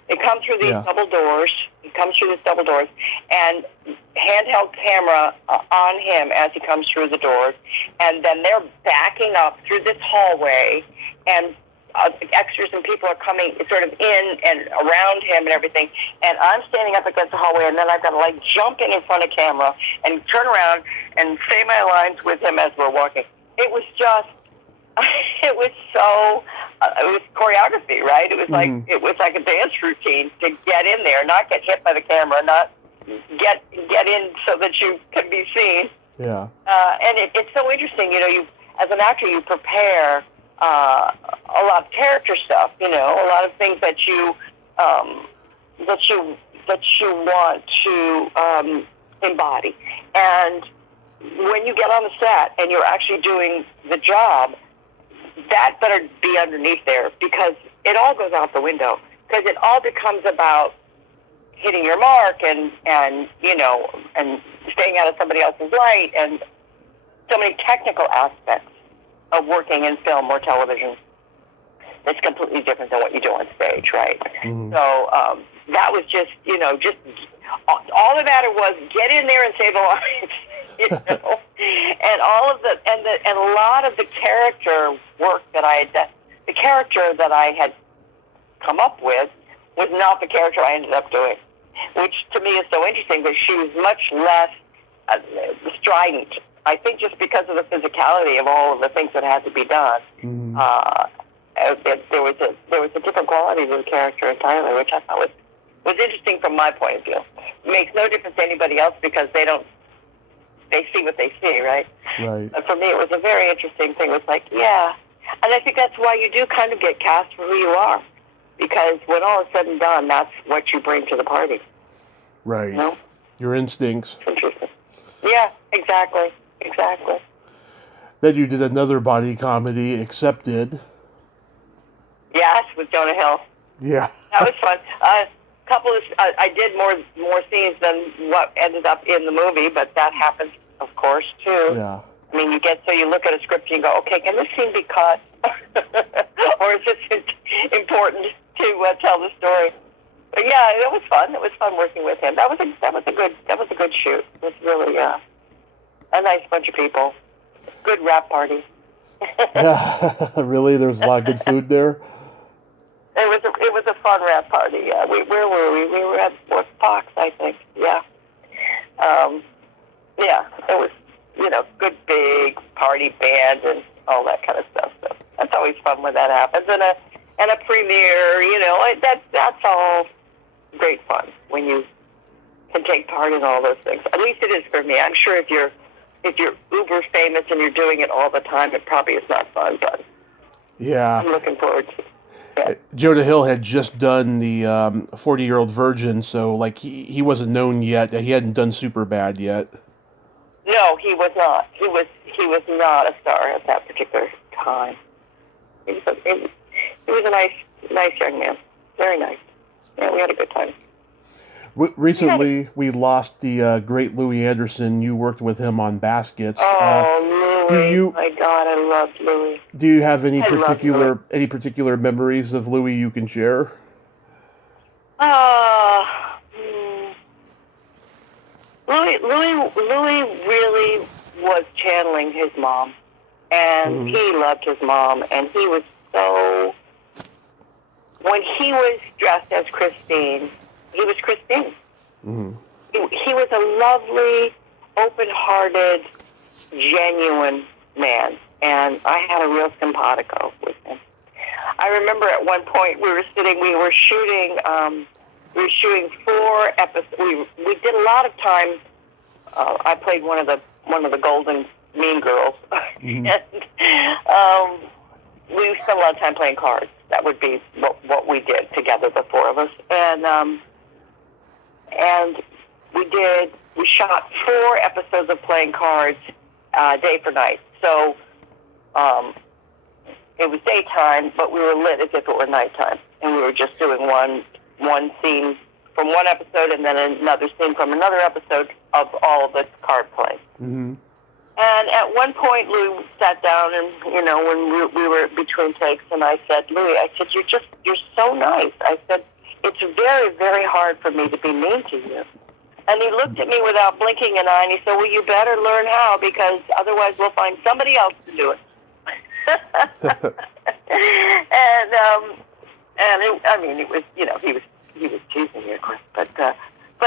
It comes through these Yeah. double doors. It comes through these double doors, and handheld camera on him as he comes through the doors, and then they're backing up through this hallway, and extras and people are coming sort of in and around him and everything, and I'm standing up against the hallway, and then I've got to like jump in front of camera and turn around and say my lines with him as we're walking. It was just, it was so, it was choreography, right? It was like, it was like a dance routine to get in there, not get hit by the camera, not get in so that you can be seen. Yeah. And it's so interesting, you know, you, as an actor, you prepare a lot of character stuff, you know, a lot of things that you want to embody. And when you get on the set and you're actually doing the job, that better be underneath there, because it all goes out the window, because it all becomes about hitting your mark and you know, and staying out of somebody else's light, and so many technical aspects of working in film or television that's completely different than what you do on stage, right? So that was just, you know, just all that mattered was get in there and save the lines, you know. And all of and a lot of the character work that I had done, the character that I had come up with was not the character I ended up doing, which to me is so interesting, because she was much less strident. I think just because of the physicality of all of the things that had to be done, there was a different quality to the character entirely, which I thought was interesting from my point of view. It makes no difference to anybody else, because they see what they see, right? Right. And for me, it was a very interesting thing. It was like, yeah. And I think that's why you do kind of get cast for who you are, because when all is said and done, that's what you bring to the party. Right. You know? Your instincts. It's interesting. Yeah, exactly. Exactly. Then you did another body comedy, Accepted. Yes, with Jonah Hill. Yeah. That was fun. I did more scenes than what ended up in the movie, but that happens, of course, too. Yeah. I mean, you look at a script and you go, okay, can this scene be cut? Or is this important to tell the story? But yeah, it was fun. It was fun working with him. That was a good shoot. It was really a nice bunch of people. Good rap party. Really? There was a lot of good food there? It was a fun rap party. Yeah. Where were we? We were at Fox, I think. Yeah. Yeah. It was, you know, good big party band and all that kind of stuff. So that's always fun when that happens. And a premiere, you know, that's all great fun when you can take part in all those things. At least it is for me. I'm sure if you're uber famous and you're doing it all the time, it probably is not fun, but yeah, I'm looking forward to it. Yeah. Jonah Hill had just done the 40-Year-Old Virgin, so like he wasn't known yet. He hadn't done Superbad yet. No, he was not. He was not a star at that particular time. He was a nice young man. Very nice. Yeah, we had a good time. Recently, we lost the great Louis Anderson. You worked with him on Baskets. Oh, Louis! My God, I loved Louis. Do you have any particular memories of Louis you can share? Louis really was channeling his mom, and he loved his mom, and he was so. When he was dressed as Christine, he was Christine. Mm-hmm. He was a lovely, open-hearted, genuine man, and I had a real simpatico with him. I remember at one point we were shooting 4 episodes. We did a lot of time. I played one of the golden mean girls, mm-hmm. And we spent a lot of time playing cards. That would be what we did together, the 4 of us, and we shot 4 episodes of playing cards, day for night. So it was daytime, but we were lit as if it were nighttime, and we were just doing one scene from one episode and then another scene from another episode of all of the card play. Mm-hmm. And at one point, Louis sat down, and when we were between takes, and I said, "Louis, I said, you're so nice." I said, it's very, very hard for me to be mean to you. And he looked at me without blinking an eye, and he said, well, you better learn how, because otherwise we'll find somebody else to do it. It was, he was teasing me, of course, but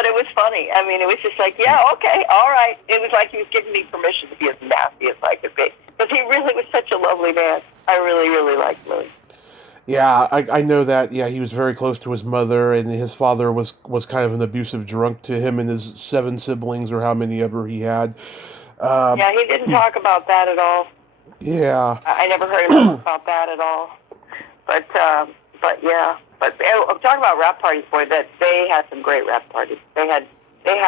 it was funny. I mean, it was just like, yeah, okay, all right. It was like he was giving me permission to be as nasty as I could be. Because he really was such a lovely man. I really, really liked Louis. Yeah, I know that. Yeah, he was very close to his mother, and his father was kind of an abusive drunk to him and his 7 siblings, or how many ever he had. Yeah, he didn't talk about that at all. Yeah. I never heard him talk about that at all. But yeah. But I'm talking about rap parties, boy. That they had some great rap parties. They had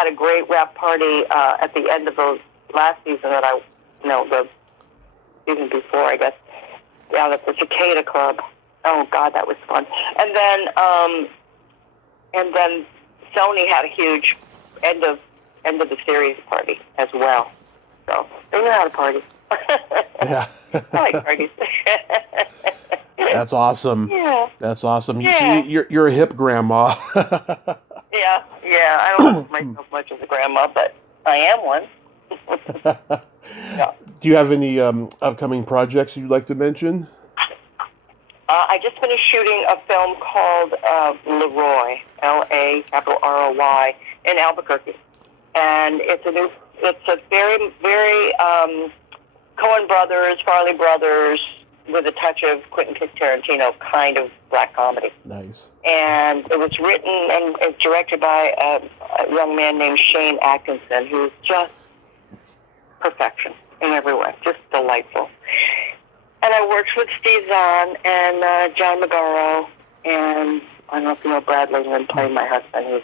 a great rap party at the end of the last season the season before, I guess. Yeah, that's the Cicada Club. Oh God, that was fun. And then Sony had a huge end of the series party as well. So they knew how to party. Yeah. I like parties. That's awesome. Yeah. That's awesome. Yeah. See, you're a hip grandma. Yeah. I don't look myself much as a grandma, but I am one. Yeah. Do you have any upcoming projects you'd like to mention? I just finished shooting a film called Leroy, LAROY, in Albuquerque, and it's a very, very Coen Brothers, Farley Brothers, with a touch of Quentin Tarantino kind of black comedy. Nice. And it was written and directed by a young man named Shane Atkinson, who's just perfection in every way, just delightful. And I worked with Steve Zahn and John Magaro, and I don't know if you know Brad Leyland playing my husband, who's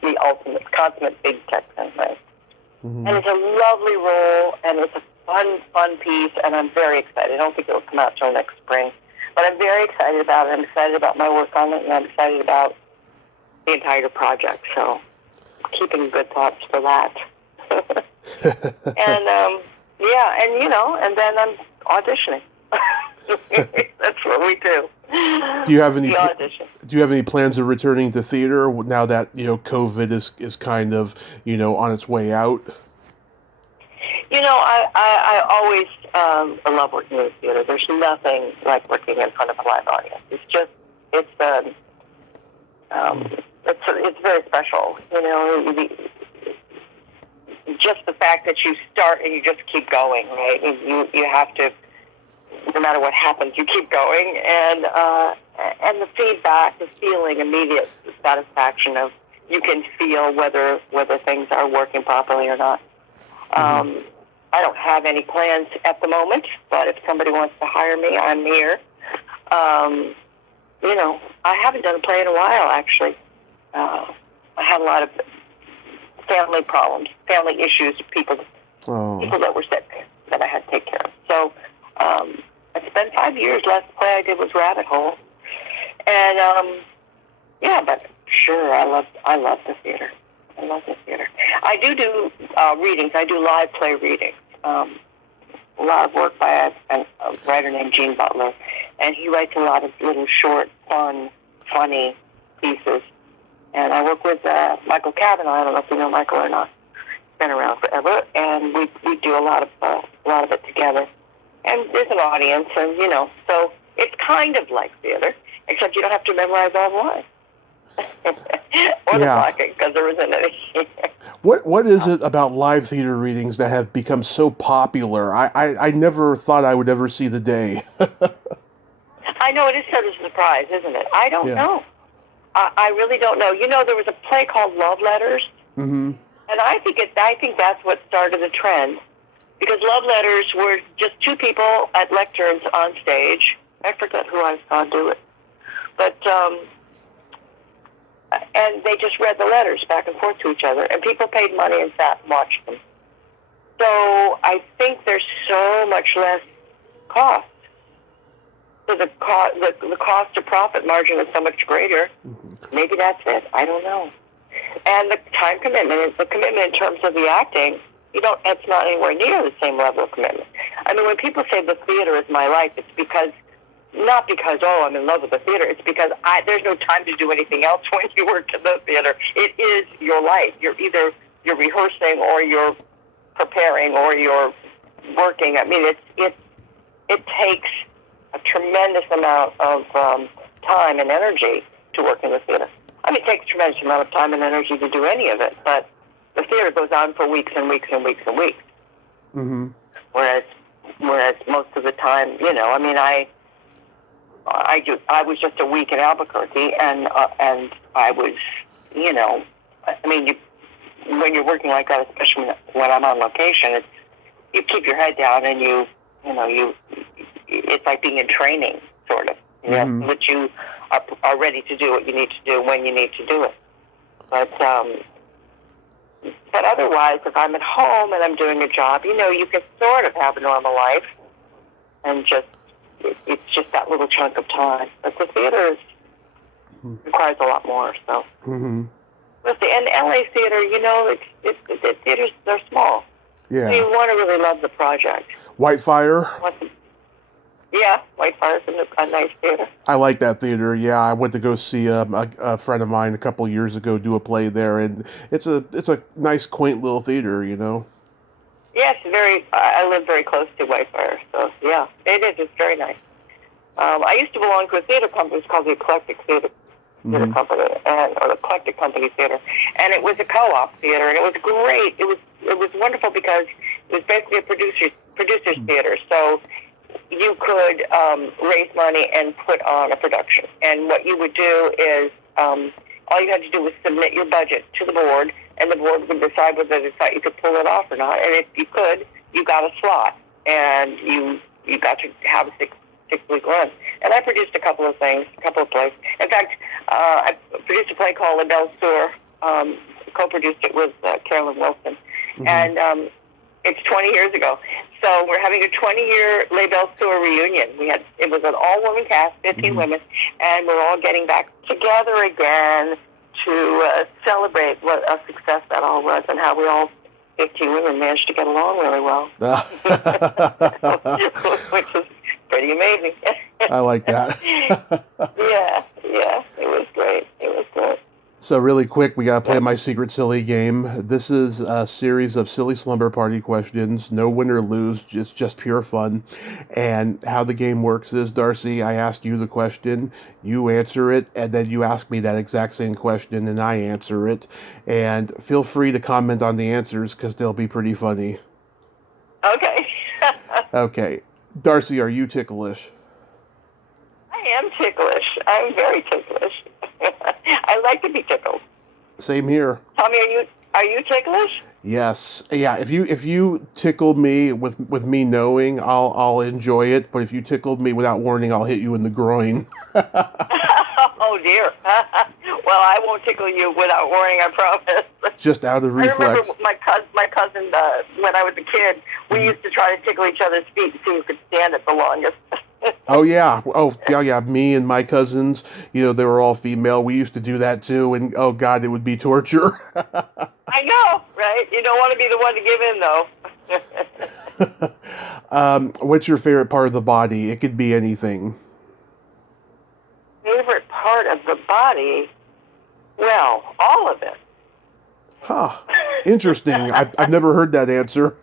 the ultimate, consummate big Texan, right? Mm-hmm. And it's a lovely role, and it's a fun piece, and I'm very excited. I don't think it will come out till next spring, but I'm very excited about it. I'm excited about my work on it, and I'm excited about the entire project, so keeping good thoughts for that. And then I'm auditioning. That's what we do. Do you have any plans of returning to theater now that COVID is kind of on its way out? I always love working in the theater. There's nothing like working in front of a live audience. It's very special. Just the fact that you start and you just keep going, right? You have to, no matter what happens, you keep going, and the feedback, the feeling, immediate satisfaction of you can feel whether things are working properly or not. Mm-hmm. I don't have any plans at the moment, but if somebody wants to hire me, I'm here. I haven't done a play in a while, actually. I had a lot of family problems, family issues, people that were sick that I had to take care of. So it's been 5 years. Last play I did was Rabbit Hole, and but sure, I love the theater. I love the theater. I do readings. I do live play readings. A lot of work by a writer named Gene Butler, and he writes a lot of little short, fun, funny pieces. And I work with Michael Cavanaugh. I don't know if you know Michael or not. He's been around forever, and we do a lot of it together. And there's an audience, and so it's kind of like theater, except you don't have to memorize all the lines. Or the blocking, because there isn't any. What is it about live theater readings that have become so popular? I never thought I would ever see the day. I know, it is sort of a surprise, isn't it? I don't know. I really don't know. There was a play called Love Letters, mm-hmm. and I think that's what started the trend, because Love Letters were just two people at lecterns on stage. I forget who I saw do it, but and they just read the letters back and forth to each other, and people paid money and sat and watched them. So I think there's so much less cost. So the cost to profit margin is so much greater. Mm-hmm. Maybe that's it. I don't know. And the time commitment is the commitment in terms of the acting. It's not anywhere near the same level of commitment. I mean, when people say the theater is my life, it's because not because, I'm in love with the theater. It's because there's no time to do anything else when you work in the theater. It is your life. You're rehearsing or you're preparing or you're working. I mean, it takes a tremendous amount of time and energy to work in the theater. I mean, it takes a tremendous amount of time and energy to do any of it, but the theater goes on for weeks and weeks and weeks and weeks. Mm-hmm. Whereas most of the time, I mean, I was just a week in Albuquerque, and I was, I mean, when you're working like that, especially when I'm on location, you keep your head down and it's like being in training, sort of. Mm-hmm. Which you are ready to do what you need to do when you need to do it. But otherwise, if I'm at home and I'm doing a job, you can sort of have a normal life, and it's just that little chunk of time. But the theater requires a lot more. So, mm-hmm. But the LA theater, the theaters, they're small. Yeah. So you want to really love the project. Whitefire. Yeah, Whitefire's a nice theater. I like that theater. Yeah, I went to go see a friend of mine a couple years ago do a play there, and it's a nice, quaint little theater. Yes, I live very close to Whitefire, so yeah, it is. It's very nice. I used to belong to a theater company. It's called the Eclectic Theater Mm-hmm. Company, or the Eclectic Company Theater, and it was a co-op theater, and it was great. It was wonderful because it was basically a producer's theater. So you could raise money and put on a production. And what you would do is all you had to do was submit your budget to the board, and the board would decide whether they thought you could pull it off or not. And if you could, you got a slot, and you got to have a six-week run. And I produced a couple of plays. In fact, I produced a play called La Belle Soeur, co-produced it with Carolyn Wilson. Mm-hmm. And it's 20 years ago. So we're having a 20-year Les Belles Soeur reunion. It was an all-woman cast, 15 Mm-hmm. women, and we're all getting back together again to celebrate what a success that all was and how we all 15 women managed to get along really well, which is pretty amazing. I like that. Yeah, it was great. So really quick, we got to play my Secret Silly game. This is a series of silly slumber party questions. No win or lose, just pure fun. And how the game works is, Darcy, I ask you the question, you answer it, and then you ask me that exact same question, and I answer it. And feel free to comment on the answers, because they'll be pretty funny. Okay. Okay. Darcy, are you ticklish? I am ticklish. I'm very ticklish. I like to be tickled. Same here. Tommy, are you ticklish? Yes. Yeah, if you tickle me with me knowing, I'll enjoy it, but if you tickled me without warning, I'll hit you in the groin. Oh dear. Well, I won't tickle you without warning, I promise. Just out of reflex. I remember my cousin when I was a kid, we used to try to tickle each other's feet and see who could stand it the longest. Oh yeah. Me and my cousins, they were all female. We used to do that too, and oh god, it would be torture. I know, right? You don't want to be the one to give in, though. What's your favorite part of the body? It could be anything. Favorite part of the body? Well, all of it. Huh. Interesting. I've never heard that answer.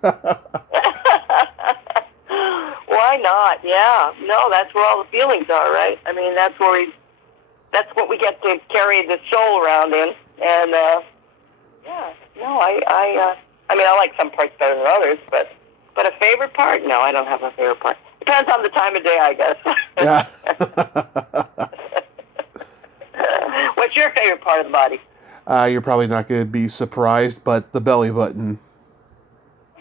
Why not? Yeah. No, that's where all the feelings are, right? I mean, that's what we get to carry the soul around in. And, yeah. No, I mean, I like some parts better than others, but a favorite part? No, I don't have a favorite part. Depends on the time of day, I guess. Yeah. What's your favorite part of the body? You're probably not going to be surprised, but the belly button.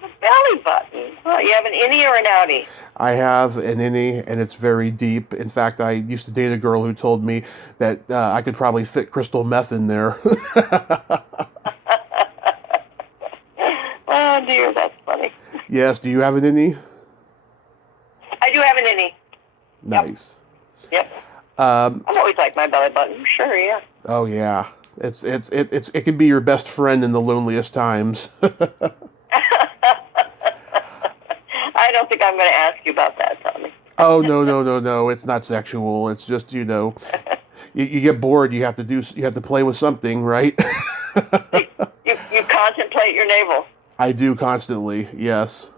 The belly button? Oh, you have an innie or an outie? I have an innie, and it's very deep. In fact, I used to date a girl who told me that I could probably fit crystal meth in there. Oh, dear, that's funny. Yes, do you have an innie? I do have an innie. Nice. Yep. I've always liked my belly button. Sure, yeah. Oh yeah, it can be your best friend in the loneliest times. I don't think I'm going to ask you about that, Tommy. Oh, no, no, no, no. It's not sexual. It's just, you get bored. You have to play with something, right? You contemplate your navel. I do constantly, yes.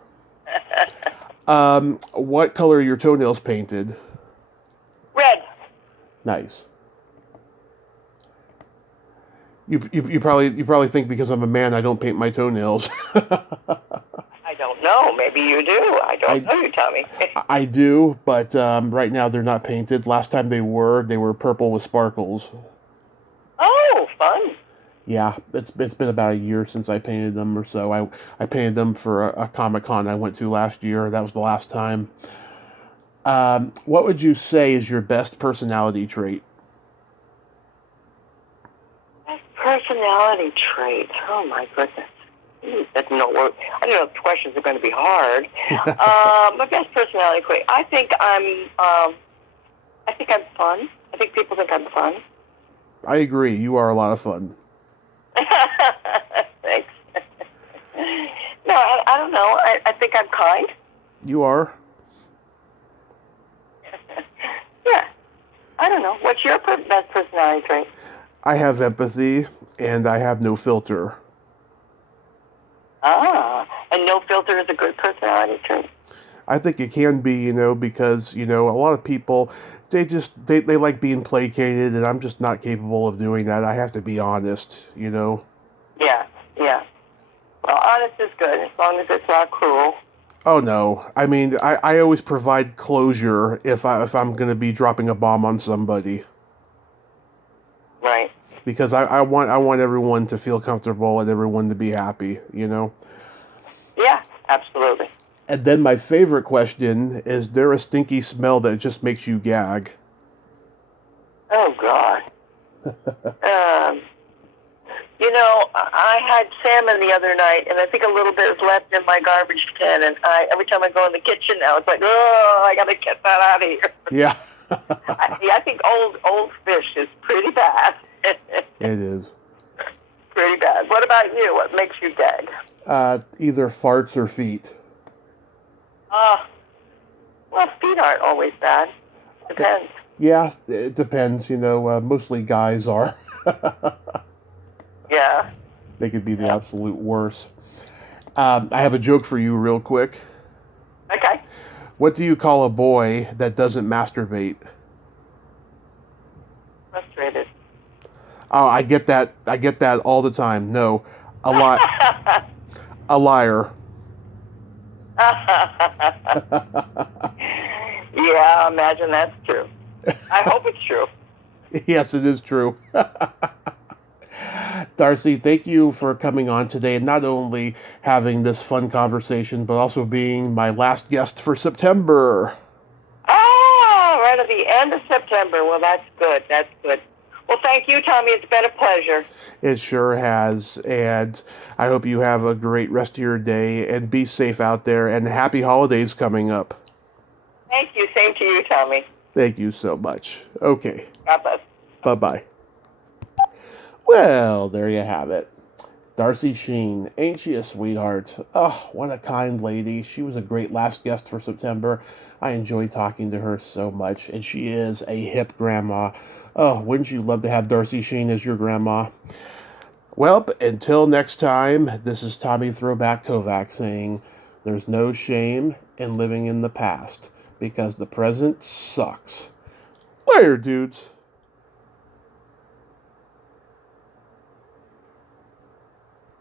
What color are your toenails painted? Red. Nice. You probably think because I'm a man I don't paint my toenails. I don't know. Maybe you do. I don't know you, Tommy. I do, but right now they're not painted. Last time they were purple with sparkles. Oh, fun. Yeah, it's been about a year since I painted them or so. I painted them for a Comic-Con I went to last year. That was the last time. What would you say is your best personality trait? Personality trait. Oh my goodness. That's no word. I don't know if the questions are going to be hard. My best personality trait. I think I'm fun. I think people think I'm fun. I agree. You are a lot of fun. Thanks. No, I don't know. I think I'm kind. You are. Yeah. I don't know. What's your best personality trait? I have empathy, and I have no filter. Ah, and no filter is a good personality trait. I think it can be, because, a lot of people, they like being placated, and I'm just not capable of doing that. I have to be honest, Yeah, yeah. Well, honest is good, as long as it's not cruel. Oh, no. I mean, I always provide closure if I'm going to be dropping a bomb on somebody. Right. Because I want everyone to feel comfortable and everyone to be happy, Yeah, absolutely. And then my favorite question is there a stinky smell that just makes you gag? Oh, God. I had salmon the other night, and I think a little bit is left in my garbage can, and every time I go in the kitchen now, it's like, oh, I got to get that out of here. Yeah. I think old fish is pretty bad. It is. Pretty bad. What about you? What makes you gag? Either farts or feet. Well, feet aren't always bad. Depends. Yeah, it depends. Mostly guys are. Yeah. They could be the absolute worst. I have a joke for you real quick. Okay. What do you call a boy that doesn't masturbate? Frustrated. Oh, I get that all the time. No, a liar. Yeah, imagine that's true. I hope it's true. Yes, it is true. Darcy, thank you for coming on today and not only having this fun conversation, but also being my last guest for September. Oh, right at the end of September. Well, that's good. That's good. Well, thank you, Tommy. It's been a pleasure. It sure has. And I hope you have a great rest of your day and be safe out there and happy holidays coming up. Thank you. Same to you, Tommy. Thank you so much. Okay. God bless. Bye-bye. Well, there you have it. Darcy Sheen. Ain't she a sweetheart? Oh, what a kind lady. She was a great last guest for September. I enjoyed talking to her so much, and she is a hip grandma. Oh, wouldn't you love to have Darcy Sheen as your grandma? Well, until next time, this is Tommy Throwback Kovac saying, there's no shame in living in the past, because the present sucks. Later, dudes.